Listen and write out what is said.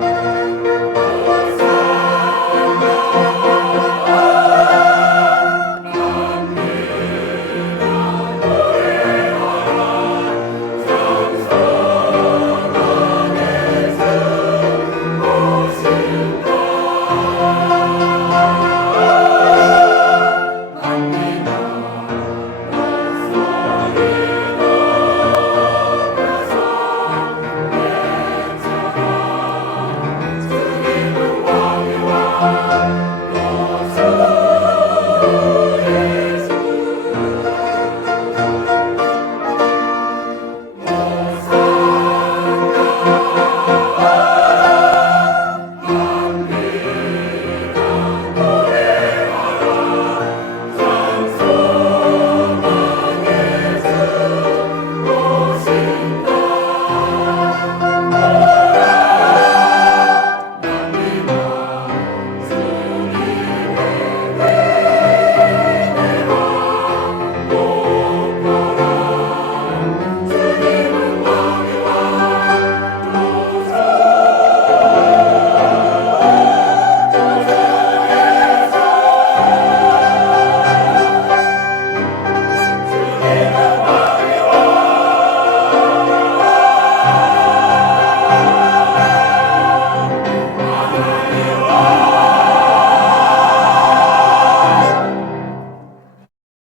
thank you